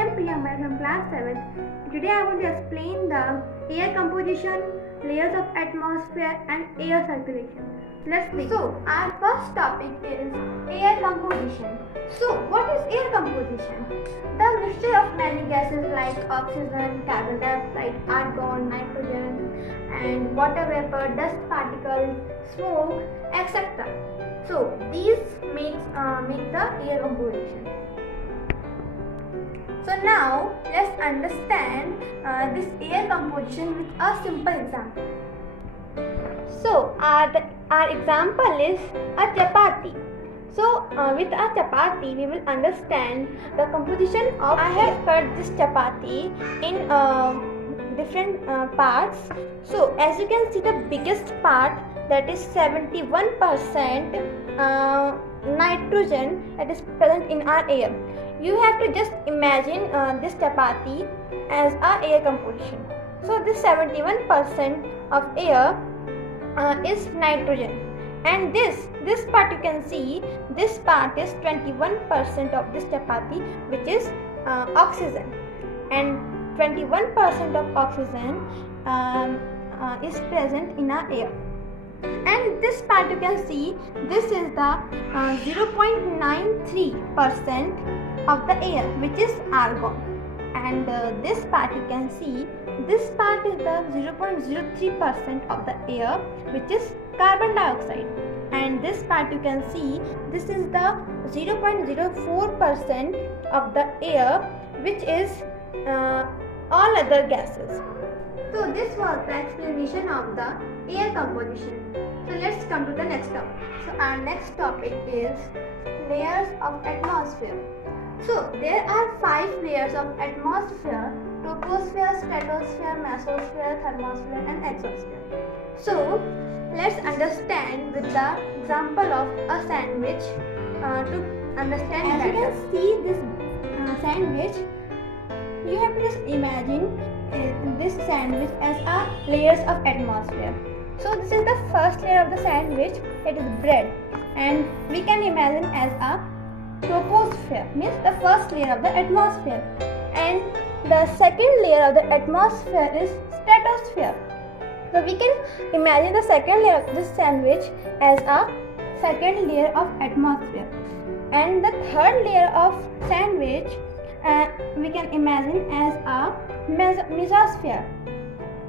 am Priya Maurya from class 7th. Today I want to explain the air composition, layers of atmosphere and air circulation. Let's begin. So, our first topic is air composition. So, what is air composition? The mixture of many gases like oxygen, carbon dioxide, argon, nitrogen and water vapor, dust particles, smoke, etc. So, these make the air composition. So now let's understand this air composition with a simple example. So our example is a chapati. So with a chapati we will understand the composition of. I have cut this chapati in different parts. So as you can see, the biggest part, that is 71% nitrogen, that is present in our air. You have to just imagine this chapati as our air composition. So this 71% of air is nitrogen, and this part you can see, this part is 21% of this chapati, which is oxygen, and 21% of oxygen is present in our air. And this part you can see, this is the 0.93% of the air, which is argon, and this part you can see, this part is the 0.03% of the air, which is carbon dioxide, and this part you can see, this is the 0.04% of the air, which is all other gases. So this was the explanation of the air composition. So let's come to the next topic. So our next topic is layers of atmosphere. So there are 5 layers of atmosphere: troposphere, stratosphere, mesosphere, thermosphere and exosphere. So let's understand with the example of a sandwich to understand better. As you can see this sandwich, you have to just imagine this sandwich as a layers of atmosphere. So this is the first layer of the sandwich, it is bread, and we can imagine as a troposphere, means the first layer of the atmosphere, and the second layer of the atmosphere is stratosphere. So we can imagine the second layer of this sandwich as a second layer of atmosphere, and the third layer of sandwich we can imagine as a mesosphere,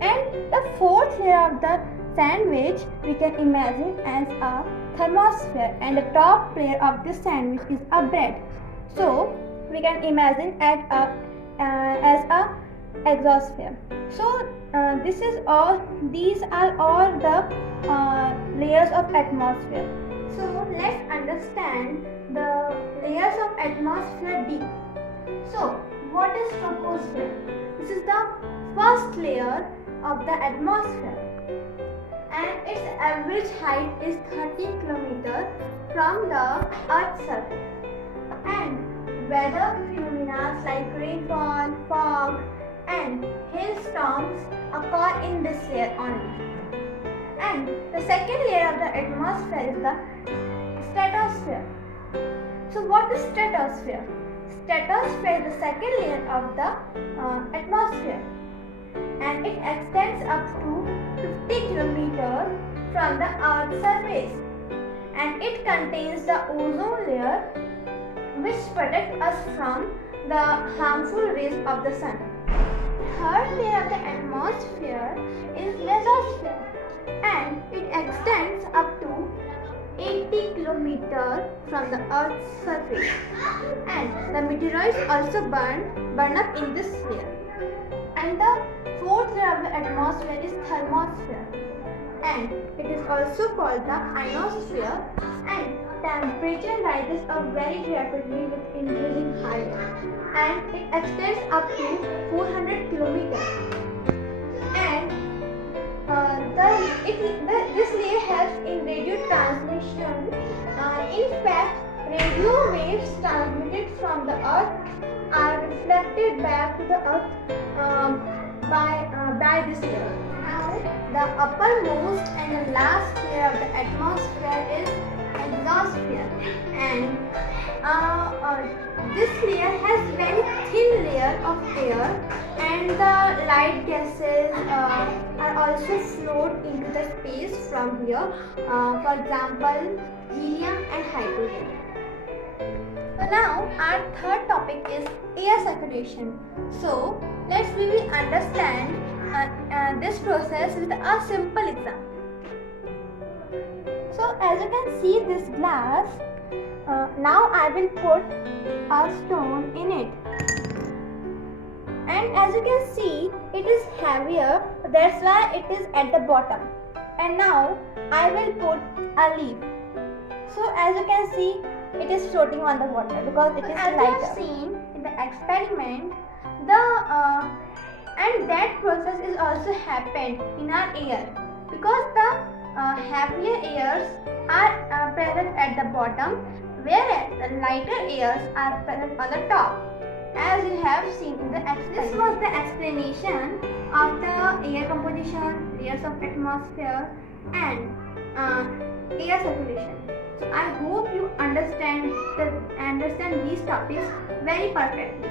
and the fourth layer of the sandwich we can imagine as a thermosphere, and the top layer of this sandwich is a bread. So we can imagine as a exosphere. So these are all the layers of atmosphere. So let's understand the layers of atmosphere deep. So what is troposphere? This is the first layer of the atmosphere, and its average height is 30 km from the Earth's surface, and weather phenomena like rainfall, fog and hailstorms occur in this layer only. And the second layer of the atmosphere is the stratosphere. So what is stratosphere? Stratosphere is the second layer of the atmosphere, and it extends up to 50 km from the Earth's surface, and it contains the ozone layer, which protects us from the harmful rays of the sun. Third layer of the atmosphere is mesosphere, and it extends up to 80 km from the Earth's surface, and the meteoroids also burn up in this layer. And the fourth layer of the atmosphere is thermosphere, and it is also called the ionosphere, and temperature rises up very rapidly with increasing height, and it extends up to 400 km. And this layer helps in radio transmission. In fact, radio waves transmitted from the Earth are reflected back to the Earth by this layer. Now The uppermost and the last layer of the atmosphere is exosphere, and this layer has very thin layer of air, and the light gases are also float into the space from here. For example, helium and hydrogen. So now our third topic is air circulation. So let's really understand this process with a simple example. So as you can see this glass, now I will put a stone in it, and as you can see it is heavier, that's why it is at the bottom, and now I will put a leaf. So as you can see it is floating on the water because it is lighter. As you have seen in the experiment, and that process is also happened in our air because the heavier airs are present at the bottom, whereas the lighter airs are present on the top, as you have seen in the experiment. This was the explanation of the air composition, layers of atmosphere, and air circulation. So I hope you understand these topics very perfectly.